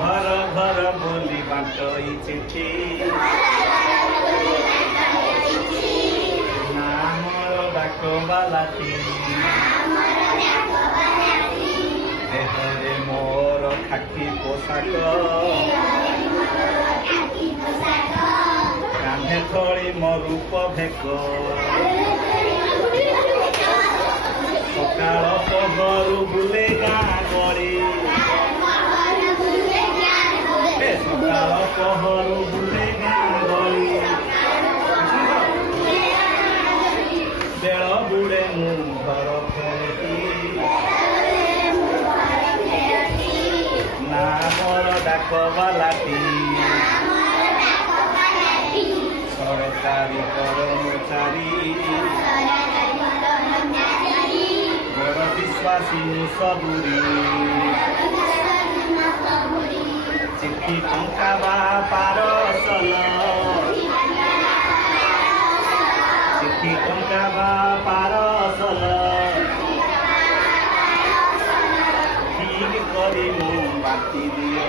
घर घर बोली बाटई चिठी नामर डाकबालाटी देहरे मोर खाकी पोशाक कांधे थड़ी मो रूप भेक सकाळ पहरु बुले गाँ गड़ी सकाळ पहरु बुले गाँ गड़ी बेल बुड़े मु घर फेरी नामर डाकबालाटी सरकारी कर्मचारी बड़ विश्वासी सबुरी चिठी टंका बा पारसल चिठी टंका बा पारसल ठीक करी मु बाकी दियो